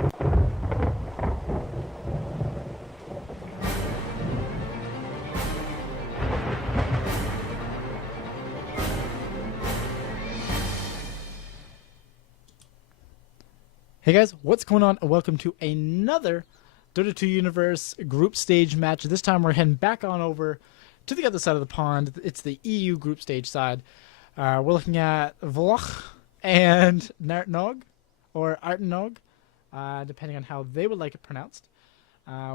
Hey guys, what's going on? And welcome to another Dota 2 Universe group stage match. This time we're heading back on over to the other side of the pond. It's the EU group stage side. We're looking at Volex and Nartnog, or Artnog, depending on how they would like it pronounced.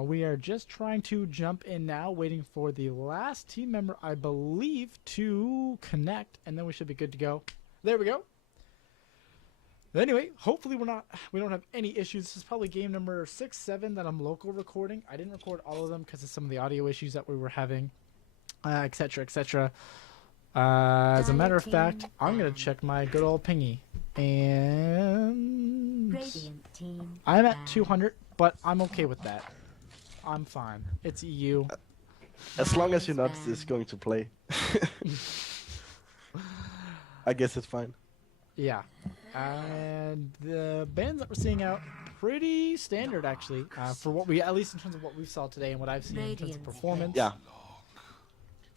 We are just trying to jump in now, waiting for the last team member, I believe, to connect, and then we should be good to go. There we go. Anyway, hopefully we don't have any issues. This is probably game number 6, 7 that I'm local recording. I didn't record all of them because of some of the audio issues that we were having, etc., etc. As a matter of fact, I'm gonna check my good old pingy, and I'm at 200, but I'm okay with that. I'm fine. It's EU. As long as you're not just going to play, I guess it's fine. Yeah. And the bands that we're seeing out, pretty standard actually, for what we, at least in terms of what we saw today and what I've seen in terms of performance. Yeah.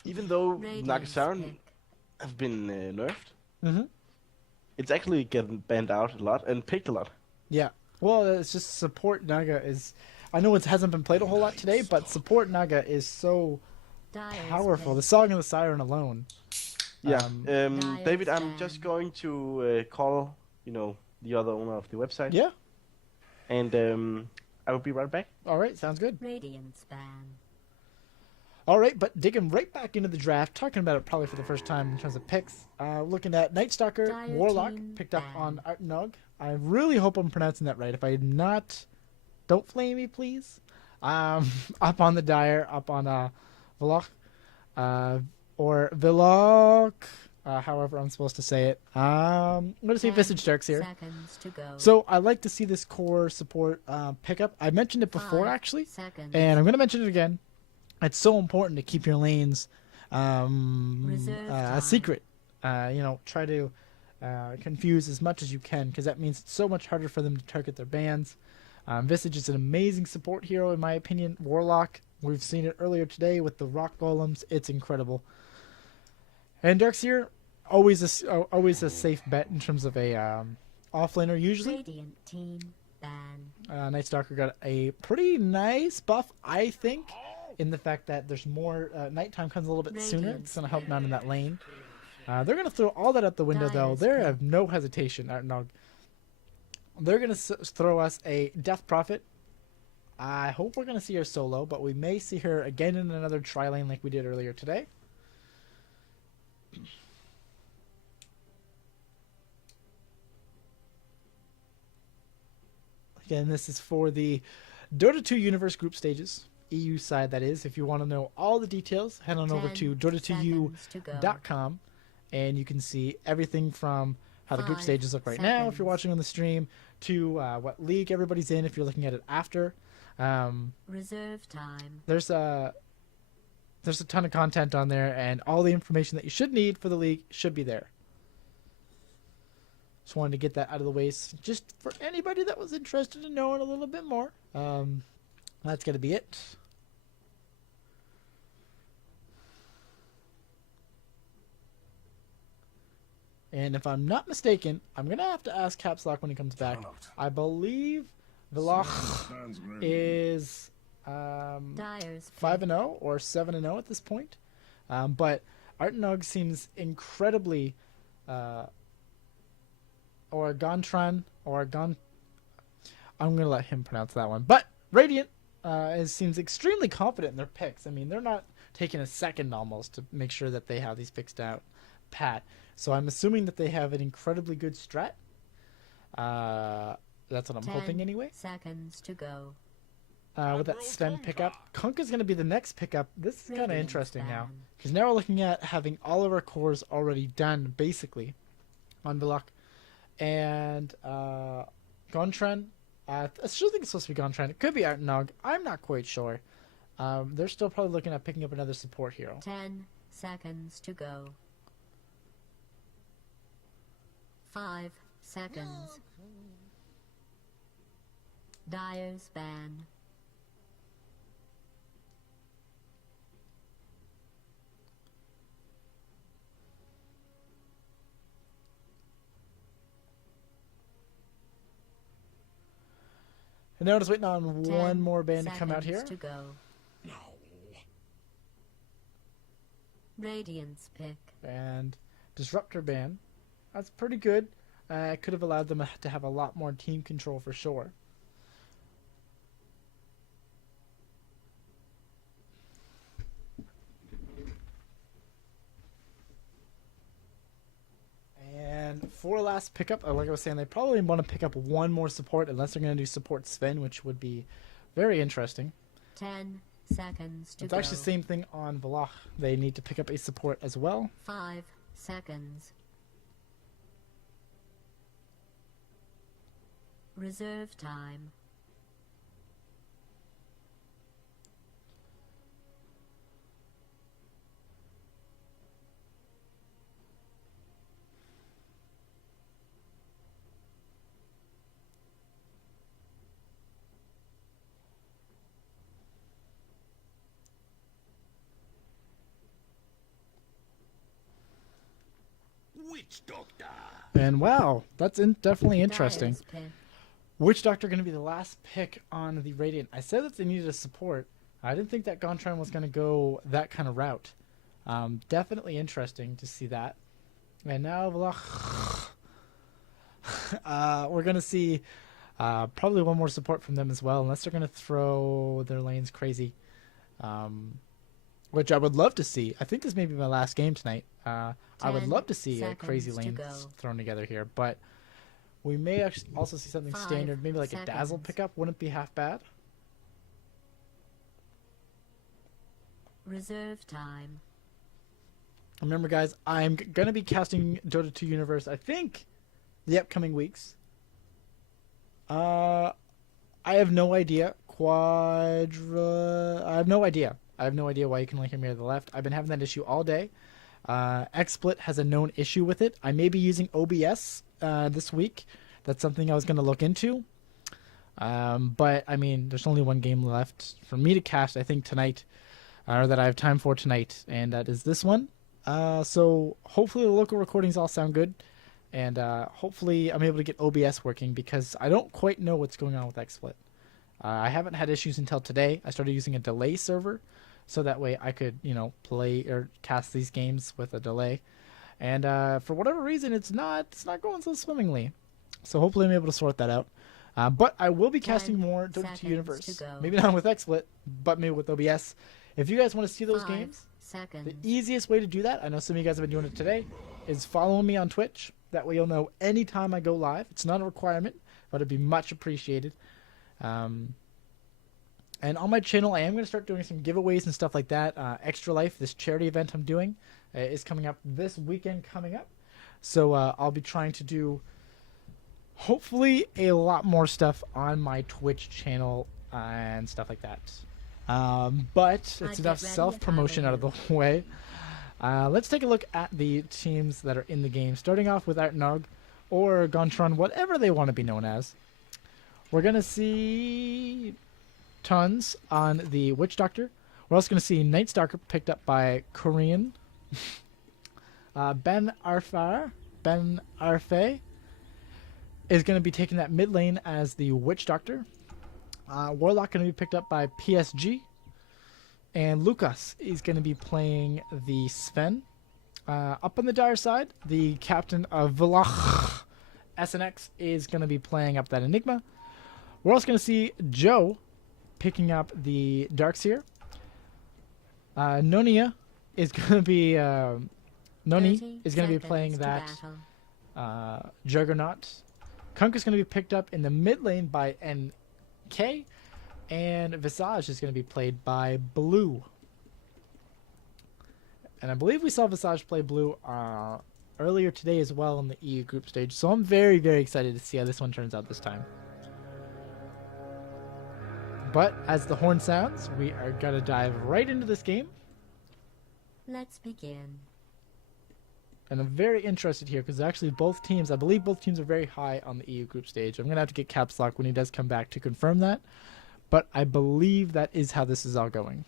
Even though Nagasaran have been nerfed, it's actually getting banned out a lot and picked a lot. Yeah. Well, it's just support Naga is, I know it hasn't been played a whole lot today, but support Naga is so powerful. The Song of the Siren alone. Yeah. David, I'm just going to call, the other owner of the website. Yeah. And I will be right back. All right, sounds good. Radiance ban. All right, but digging right back into the draft, talking about it probably for the first time in terms of picks. Looking at Night Stalker, Warlock, picked up on Artnog. I really hope I'm pronouncing that right. If I did not, don't flame me, please. Up on the Dire, up on Voloch, or Voloch. However I'm supposed to say it. I'm going to say Visage Darks here. So I like to see this core support pickup. I mentioned it before actually, and I'm going to mention it again. It's so important to keep your lanes a secret. Try to confuse as much as you can, because that means it's so much harder for them to target their bans. Visage is an amazing support hero in my opinion. Warlock, we've seen it earlier today with the rock golems. It's incredible. And Darkseer, always a safe bet in terms of a offlaner usually. Radiant team ban. Night Stalker got a pretty nice buff, I think, in the fact that there's more nighttime comes a little bit sooner. It's going to help them out in that lane. They're going to throw all that out the window though. They have no hesitation. Artnog. They're going to throw us a Death Prophet. I hope we're going to see her solo, but we may see her again in another tri-lane like we did earlier today. Again, this is for the Dota 2 Universe group stages, EU side that is. If you want to know all the details, head on over to dota2u.com, and you can see everything from how the group stages look right now if you're watching on the stream, to what league everybody's in if you're looking at it after. Reserve time. There's a ton of content on there, and all the information that you should need for the league should be there. Just wanted to get that out of the way, just for anybody that was interested in knowing a little bit more. That's going to be it. And if I'm not mistaken, I'm going to have to ask Caps Lock when he comes back. I believe Voloch is 5-0 or 7-0 at this point. But Artnog seems incredibly... or Gontran, I'm going to let him pronounce that one. But Radiant seems extremely confident in their picks. I mean, they're not taking a second almost to make sure that they have these picks down pat. So I'm assuming that they have an incredibly good strat. That's what I'm hoping anyway. Seconds to go. With that Sven pickup. Kunk is going to be the next pickup. This is kind of interesting now, because now we're looking at having all of our cores already done, basically, on Voloch. And Gontran, I still think it's supposed to be Gontran. It could be Artnog. I'm not quite sure. They're still probably looking at picking up another support hero. 10 seconds to go. 5 seconds. Dyer's ban. And now we're just waiting on 10 one more ban to come out here. seconds to go. Radiance pick. And Disruptor ban. That's pretty good. Could have allowed them to have a lot more team control for sure. And for last pickup, like I was saying, they probably want to pick up one more support unless they're going to do support Sven, which would be very interesting. 10 seconds to It's go. actually the same thing on Volach. They need to pick up a support as well. 5 seconds. Reserve time. Witch Doctor. And wow, that's definitely interesting. Dyer's pick. Witch Doctor going to be the last pick on the Radiant. I said that they needed a support. I didn't think that Gontran was going to go that kind of route. Definitely interesting to see that. And now we're going to see probably one more support from them as well, unless they're going to throw their lanes crazy, which I would love to see. I think this may be my last game tonight. I would 10 love to see crazy seconds to lanes go. thrown together here, but we may actually also see something 5 standard, maybe like a Dazzle seconds. pickup. Wouldn't be half bad. Reserve time. Remember, guys, I'm going to be casting Dota 2 Universe, I think, the upcoming weeks. I have no idea. I have no idea. I have no idea why you can only hear me to the left. I've been having that issue all day. XSplit has a known issue with it. I may be using OBS this week. That's something I was going to look into. But, I mean, there's only one game left for me to cast, I think, tonight. Or that I have time for tonight. And that is this one. So, hopefully the local recordings all sound good. And hopefully I'm able to get OBS working, because I don't quite know what's going on with XSplit. I haven't had issues until today. I started using a delay server, so that way I could, play or cast these games with a delay. And for whatever reason, it's not going so swimmingly. So hopefully I'm able to sort that out. But I will be casting 10 more Dota 2 seconds Universe. to go. Maybe not with XSplit, but maybe with OBS. If you guys want to see those 5 games, seconds. the easiest way to do that, I know some of you guys have been doing it today, is following me on Twitch. That way you'll know anytime I go live. It's not a requirement, but it'd be much appreciated. And on my channel, I am going to start doing some giveaways and stuff like that. Extra Life, this charity event I'm doing, is coming up this weekend coming up. So I'll be trying to do, hopefully, a lot more stuff on my Twitch channel and stuff like that. But it's I'd enough get ready self-promotion if I out were of the way. Let's take a look at the teams that are in the game, starting off with Artnog or Gontran, whatever they want to be known as. We're going to see tons on the Witch Doctor. We're also going to see Night Stalker picked up by Korean. Ben Arfe is going to be taking that mid lane as the Witch Doctor. Warlock going to be picked up by PSG. And Lucas is going to be playing the Sven. Up on the Dire side, the captain of Villach SNX is going to be playing up that Enigma. We're also going to see Joe picking up the Darkseer. Nonia is going to be 30 playing seconds to that battle. Juggernaut. Kunk is going to be picked up in the mid lane by NK, and Visage is going to be played by Blue. And I believe we saw Visage play Blue earlier today as well in the EU group stage, so I'm very, very excited to see how this one turns out this time. But as the horn sounds, we are going to dive right into this game. Let's begin. And I'm very interested here because actually both teams, I believe both teams are very high on the EU group stage. I'm going to have to get Caps Lock when he does come back to confirm that. But I believe that is how this is all going.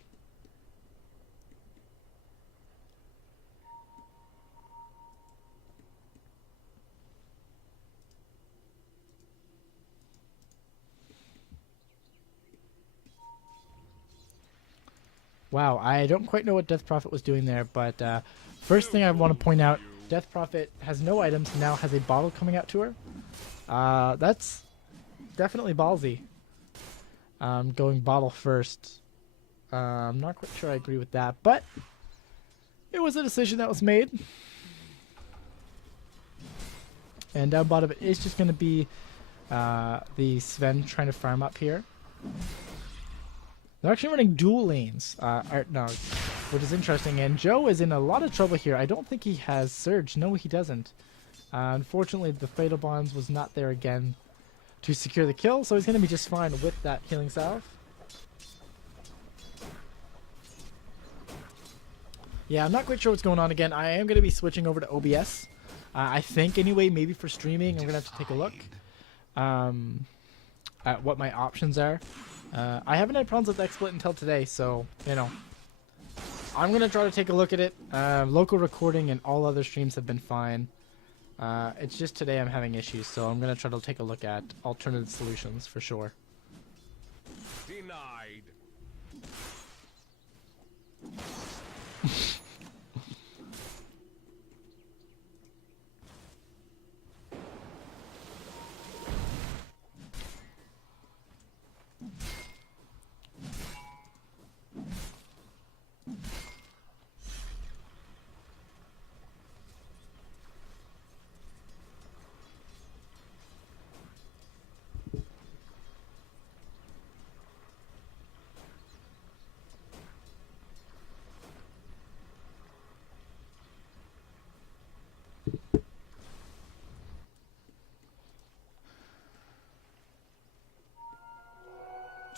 Wow, I don't quite know what Death Prophet was doing there, but first thing I want to point out, Death Prophet has no items, now has a bottle coming out to her. That's definitely ballsy. Going bottle first. I'm not quite sure I agree with that, but it was a decision that was made. And down bottom it is just going to be the Sven trying to farm up here. They're actually running dual lanes, Nog, which is interesting. And Joe is in a lot of trouble here. I don't think he has Surge. No, he doesn't. Unfortunately, the Fatal Bonds was not there again to secure the kill, so he's going to be just fine with that healing salve. Yeah, I'm not quite sure what's going on again. I am going to be switching over to OBS. I think, anyway, maybe for streaming, I'm going to have to take a look at what my options are. I haven't had problems with XSplit until today, so, you know, I'm going to try to take a look at it. Local recording and all other streams have been fine. It's just today I'm having issues, so I'm going to try to take a look at alternative solutions for sure. Denied.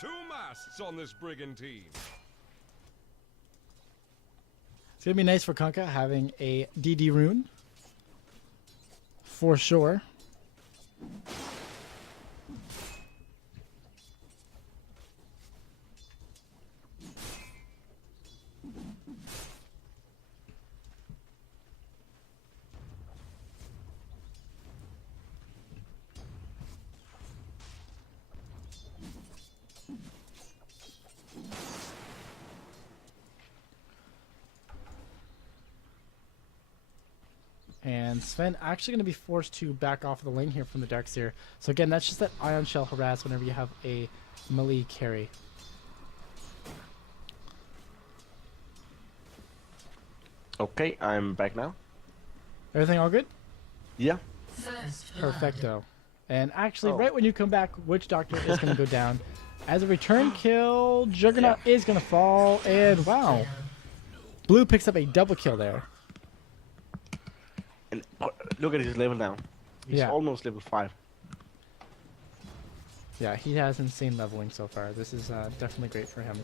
Two masts on this brigantine. It's going to be nice for Kunkka having a DD rune. For sure. And Sven actually going to be forced to back off the lane here from the Darkseer. So again, that's just that Ion Shell harass whenever you have a melee carry. Okay, I'm back now. Everything all good? Yeah. Perfecto. And actually, right when you come back, Witch Doctor is going to go down. As a return kill, Juggernaut is going to fall. And wow. Blue picks up a double kill there. And look at his level now. He's almost level 5. Yeah, he has insane leveling so far. This is definitely great for him.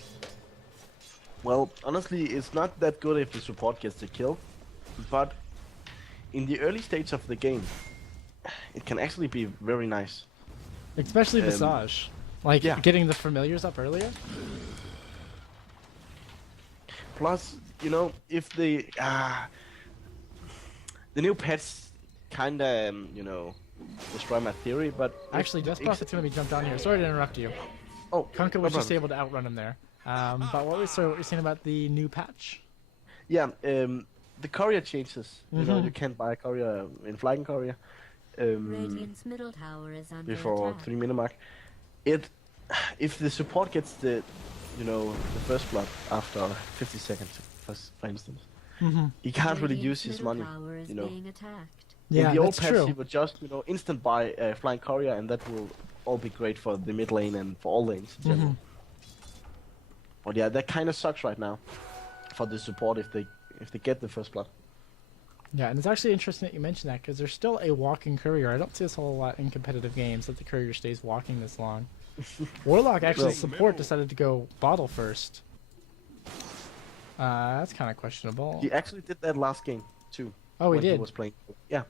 Well, honestly, it's not that good if the support gets the kill, but in the early stage of the game, it can actually be very nice. Especially Visage. Like, getting the familiars up earlier. Plus, you know, if the new pets kinda, you know, destroy my theory, but... Actually, Death Prophet's gonna be jumped down here. Sorry to interrupt you. Oh, Kunkka was just able to outrun him there. But what was what you're saying about the new patch? Yeah, the courier changes. You know, you can't buy a courier in Flying Courier Radiant's middle tower is under before attack. 3-minute mark. If the support gets the, you know, the first blood after 50 seconds, for instance, he can't really use his money. You know, Yeah, in the old that's patch, true. he would just, you know, instant buy a Flying Courier, and that will all be great for the mid lane and for all lanes in general. But yeah, that kind of sucks right now for the support if they get the first blood. Yeah, and it's actually interesting that you mentioned that because there's still a walking courier. I don't see this a whole lot in competitive games that the courier stays walking this long. Warlock actually support decided to go bottle first. That's kind of questionable. He actually did that last game too. Oh, he when did? he was playing. Yeah.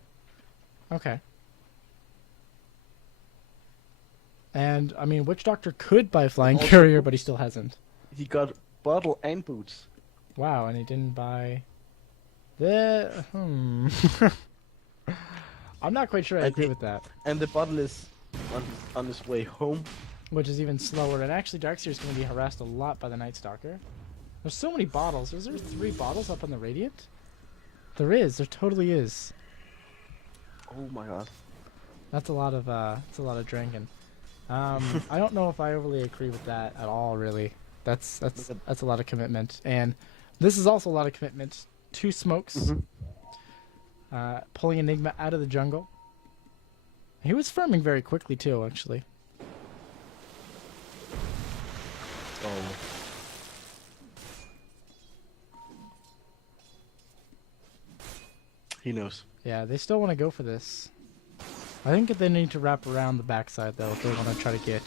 Okay. And, I mean, Witch Doctor could buy Flying Also- Courier, but he still hasn't. He got bottle and boots. Wow, and he didn't buy the... I'm not quite sure I And agree he- with that. And the bottle is on his way home. Which is even slower, and actually Darkseer's going to be harassed a lot by the Night Stalker. There's so many bottles. Is there 3 bottles up on the Radiant? There is. There totally is. Oh my god. That's a lot of drinking. I don't know if I overly agree with that at all. Really, that's a lot of commitment, and this is also a lot of commitment. 2 smokes, pulling Enigma out of the jungle. He was farming very quickly too, actually. Oh. He knows. Yeah, they still want to go for this. I think that they need to wrap around the backside though if they want to try to get.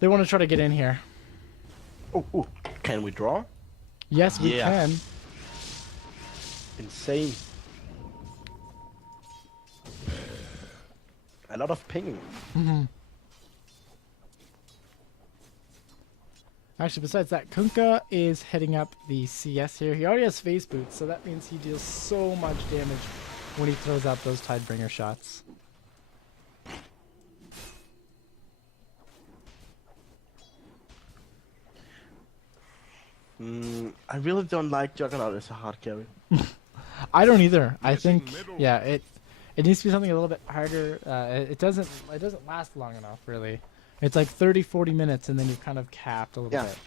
They want to try to get in here. Oh, can we draw? Yes, we Yeah. can. Insane. A lot of pinging. Actually, besides that, Kunkka is heading up the CS here. He already has phase boots, so that means he deals so much damage when he throws out those Tidebringer shots. I really don't like Juggernaut as a hard carry. I don't either. I Missing think, middle. yeah, it needs to be something a little bit harder. It doesn't last long enough, really. It's like 30-40 minutes, and then you're kind of capped a little Yeah. bit.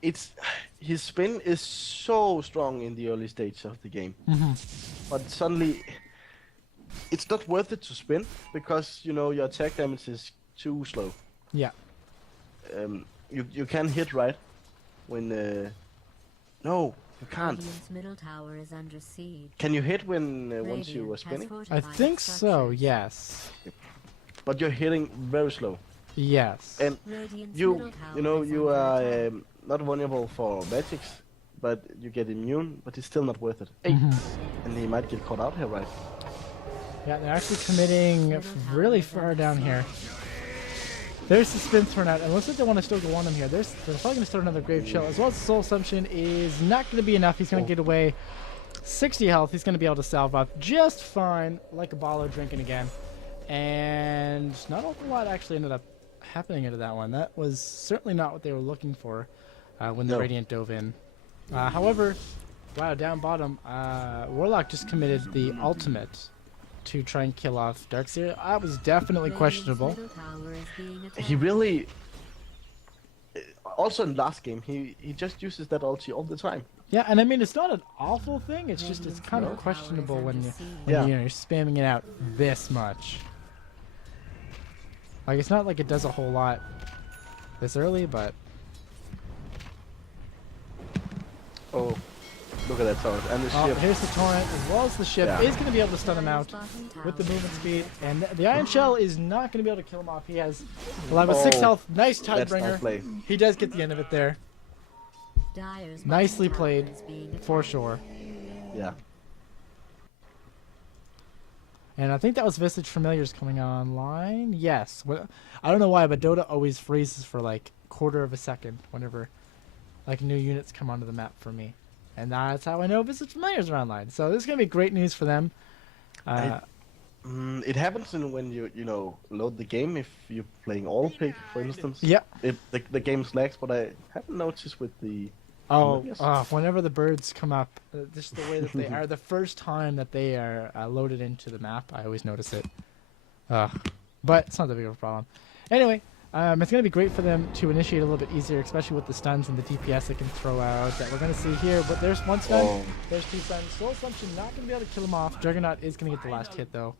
It's his spin is so strong in the early stage of the game, but suddenly it's not worth it to spin because your attack damage is too slow. Yeah. You can hit right when no, you can't. Radiant's middle tower is under siege. Can you hit when once you Radiant are has spinning? I fortified think its so, structures. yes. But you're hitting very slow, Yes. and Radiant's you middle tower you know is you under are attack. not vulnerable for magics, but you get immune. But it's still not worth it. Hey, and he might get caught out here, right? Yeah, they're actually committing really far down here. There's the spin thrown out, and it looks like they want to still go on him here. They're probably going to start another Grave Chill, as well as Soul Assumption is not going to be enough. He's going to get away. 60 health, he's going to be able to salve up just fine, like a baller drinking again. And not a whole lot actually ended up happening into that one. That was certainly not what they were looking for when the No. Radiant dove in. However, wow, down bottom, Warlock just committed the ultimate to try and kill off Darkseer. That was definitely Radiant's questionable. middle tower is being attacked. He really. Also in last game, he just uses that ulti all the time. Yeah, and I mean it's not an awful thing. It's just it's kind of questionable when Yeah. you're spamming it out this much. Like it's not like it does a whole lot this early, but Oh, look at that torrent and the oh, ship. here's the torrent as well as the ship Yeah. is going to be able to stun him out with the movement speed, and the Iron Shell is not going to be able to kill him off. He has 6 Oh, health. Nice That's not Tidebringer. play. He does get the end of it there. Dyer's Nicely bottom tower played, is being for attacked. sure. Yeah. And I think that was Visage Familiars coming online. Yes. I don't know why, but Dota always freezes for like quarter of a second whenever like new units come onto the map for me. And that's how I know Visage Familiars are online. So this is going to be great news for them. It happens when you load the game if you're playing all pick, for instance. Yeah. The game lags, but I haven't noticed with the. Oh, Familiars. whenever the birds come up, just the way that they are, the first time that they are loaded into the map, I always notice it. But it's not that big of a problem. Anyway, it's going to be great for them to initiate a little bit easier, especially with the stuns and the DPS they can throw out that we're going to see here. But there's one stun, Oh. there's 2 stuns. Soul Assumption not going to be able to kill him off. Juggernaut is going to get the last hit, though,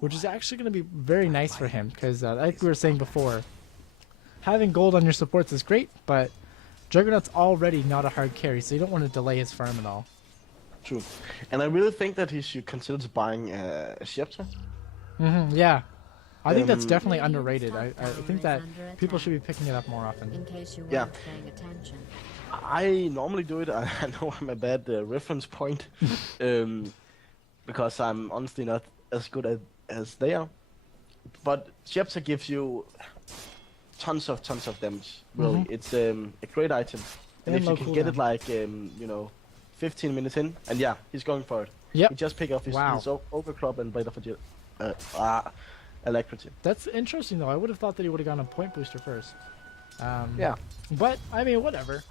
which is actually going to be very nice for him because, like we were saying before, having gold on your supports is great, but Juggernaut's already not a hard carry, so you don't want to delay his farm at all. True. And I really think that he should consider buying a Scepter. Yeah. I think that's Um, definitely Radiant's underrated. top I tower think is that under people attack. should be picking it up more often. In case you Yeah. weren't paying attention. I normally do it. I know I'm a bad reference point. because I'm honestly not as good as they are. But Scepter gives you tons of damage. Really, it's a great item, and And if you low can get cooldown. it like 15 minutes in, and yeah, he's going for it. Yep. He just pick off his overcrop and Blade of Alacrity. That's interesting, though. I would have thought that he would have gone a point booster first. Yeah. But, I mean, whatever.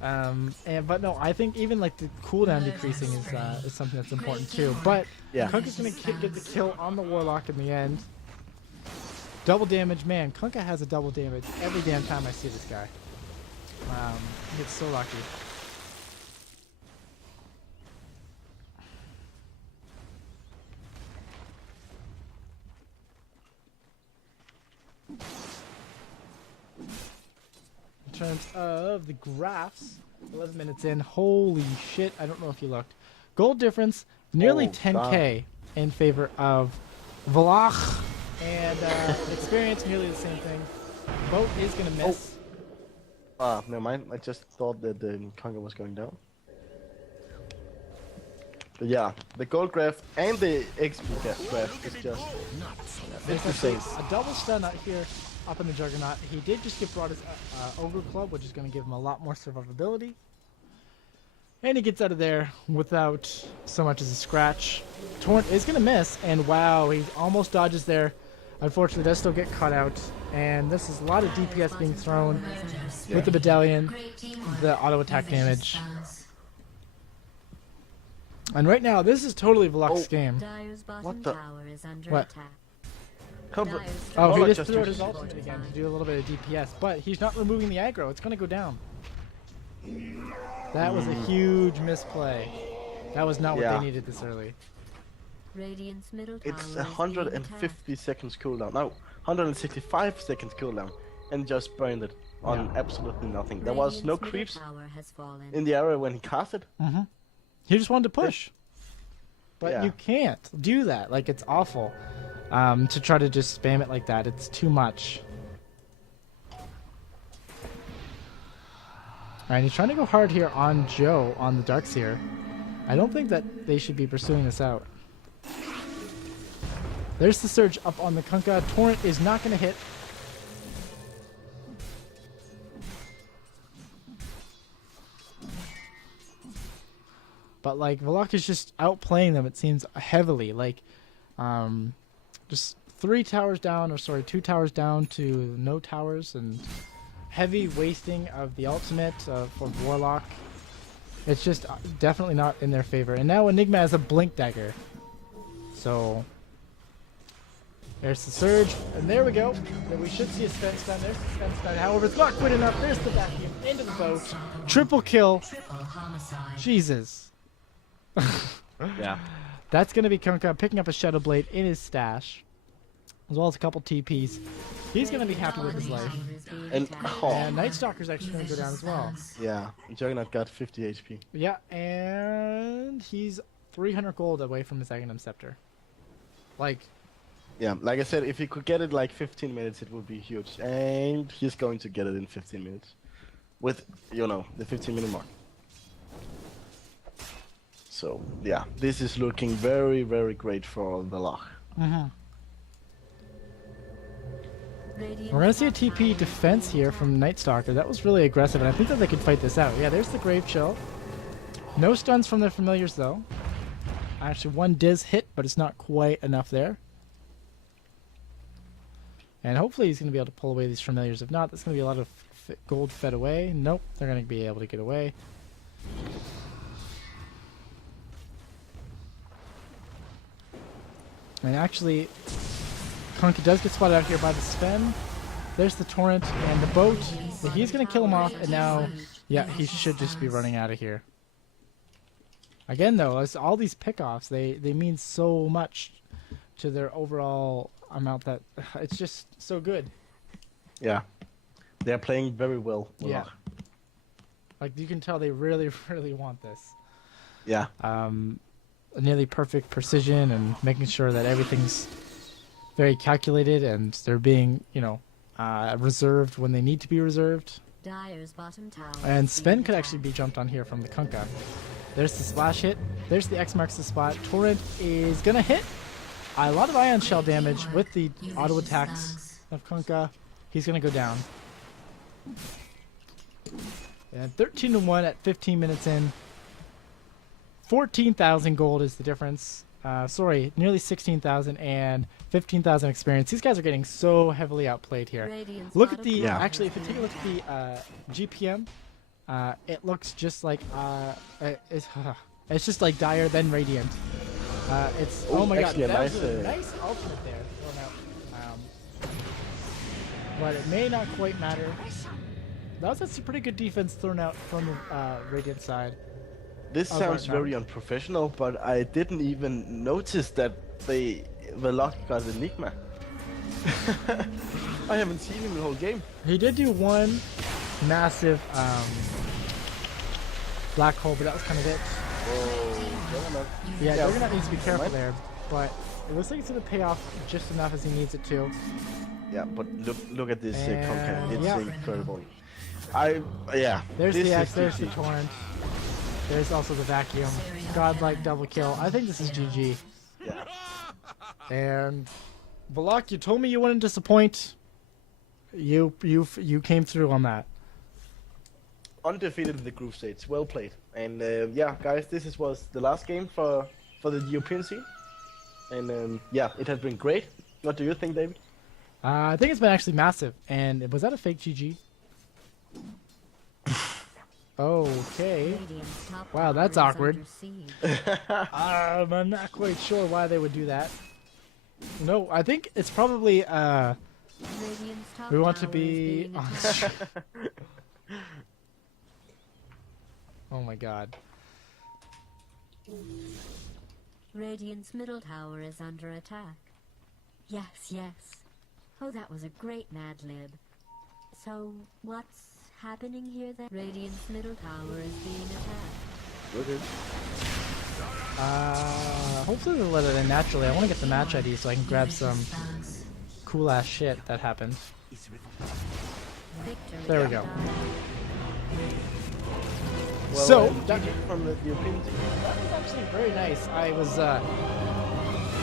But no, I think even like the cooldown decreasing is something that's important too. But Yeah. Kunkka's going to get the kill on the Warlock in the end. Double damage. Man, Kunkka has a double damage every damn time I see this guy. He gets so lucky. In terms of the graphs, 11 minutes in. Holy shit, I don't know if you looked. Gold difference, nearly Oh, 10k in favor of Volach. And experience, nearly the same thing. Boat is going to miss. Never mind. I just thought that the Conga was going down. But yeah, the gold graph and the XP graph is just it's the same. A double stun out here up in the Juggernaut. He did just get brought his Ogre Club, which is going to give him a lot more survivability. And he gets out of there without so much as a scratch. Torrent is going to miss, and wow, he almost dodges there. Unfortunately, does still get cut out. And this is a lot of DPS being thrown with the Medallion, the auto attack damage. And right now, this is totally Volach's game. Dyer's bottom What the- tower is under What? attack. Cover. Oh, he Warlock just threw out his uses- ultimate again to do a little bit of DPS, but he's not removing the aggro. It's going to go down. That was a huge misplay. That was not what Yeah. they needed this early. Radiant's middle tower It's is being 150 seconds cooldown. No, 165 seconds cooldown, and just burned it on absolutely nothing. attacked. There was no Radiant's middle creeps tower has fallen. in the area when he cast it. He just wanted to push. But Yeah. you can't do that. Like, it's awful to try to just spam it like that. It's too much. Alright, he's trying to go hard here on Joe on the Darkseer. I don't think that they should be pursuing this out. There's the surge up on the Kunkka. Torrent is not going to hit. But like Volach is just outplaying them, it seems, heavily. Like just 3 towers down, or sorry, 2 towers down to no towers, and heavy wasting of the ultimate for Warlock. It's just definitely not in their favor. And now Enigma has a blink dagger. So there's the surge, and there we go. Then we should see a spend stun. There's the spend stun. However, it's not quick enough. There's the vacuum into the boat. Triple kill. Jesus. Yeah. That's going to be Kunkka picking up a Shadow Blade in his stash, as well as a couple TPs. He's going to be happy with his life. And And Night Stalker's actually going to go down as well. yeah, Juggernaut got 50 HP. Yeah, and he's 300 gold away from his Aghanim Scepter. Like, Yeah, like I said, if he could get it like 15 minutes, it would be huge. And he's going to get it in 15 minutes. With, the 15-minute mark. So, yeah, this is looking very, very great for the Loch. we're going to see a TP defense here from Night Stalker. That was really aggressive, and I think that they could fight this out. Yeah, there's the Grave Chill. No stuns from their familiars, though. Actually, one does hit, but it's not quite enough there. And hopefully he's going to be able to pull away these familiars. If not, there's going to be a lot of gold fed away. Nope, they're going to be able to get away. And actually, Kunkka does get spotted out here by the Sven. There's the Torrent and the boat. But he's going to kill him off, and now, yeah, he should just be running out of here. Again, though, as all these pickoffs, they mean so much to their overall amount that it's just so good. Yeah. They're playing very well. Yeah. Like, you can tell they really, really want this. Yeah. A nearly perfect precision and making sure that everything's very calculated and they're being, reserved when they need to be reserved. Dyer's bottom tower. And is Sven being could actually be attacked. jumped on here from the Kunkka. There's the splash hit. There's the X marks the spot. Torrent is gonna hit. A lot of ion shell damage with the auto attacks of Kunkka. He's gonna go down. And 13-1 at 15 minutes in. 14,000 gold is the difference. Sorry, nearly 16,000 and 15,000 experience. These guys are getting so heavily outplayed here. Radiant's Look at bottom the, tower actually, if has you take a look at the GPM, it looks just like, it's just like Dire then Radiant. It's, oh my god, actually a that was nice, a nice ultimate there. Thrown out. But it may not quite matter. That was a pretty good defense thrown out from the Radiant side. This Oh, sounds Gontran. very unprofessional, but I didn't even notice that the lock got Enigma. I haven't seen him the whole game. He did do one massive black hole, but that was kind of it. Oh, Yeah, Yeah. Juggernaut needs to be careful Right. there, but it looks like it's going to pay off just enough as he needs it to. yeah, but look at this Concan. It's yeah. incredible. Yeah. There's this the is X, there's the GG. Torrent. There's also the Vacuum. Godlike double kill. I think this is GG. Yeah. And Volok, you told me you wouldn't disappoint. You came through on that. Undefeated in the group stage. Well played. And yeah, guys, this was the last game for the European scene. And yeah, it has been great. What do you think, David? I think it's been actually massive. And was that a fake GG? Okay. Radiant's top Wow, that's tower is awkward. under siege. I'm not quite sure why they would do that. No, I think it's probably Radiant's top we want to tower is be being on attacked. Oh my god. Radiant's middle tower is under attack. Yes, yes. Oh, that was a great Mad Lib. So, what's happening here then? Radiant's middle tower is being attacked. Okay. Hopefully they'll let it in naturally. I want to get the match ID so I can grab some cool ass shit that happened. Victory. There we go. Well, So, GG from the European team. That was actually very nice. I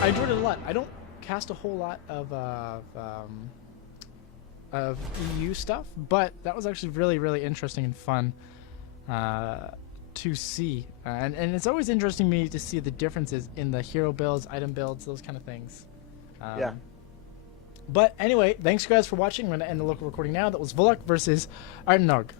enjoyed it a lot. I don't cast a whole lot of EU stuff, but that was actually really, really interesting and fun to see. And it's always interesting to me to see the differences in the hero builds, item builds, those kind of things. Yeah. But anyway, thanks you guys for watching. I'm going to end the local recording now. That was Volok versus Artnog.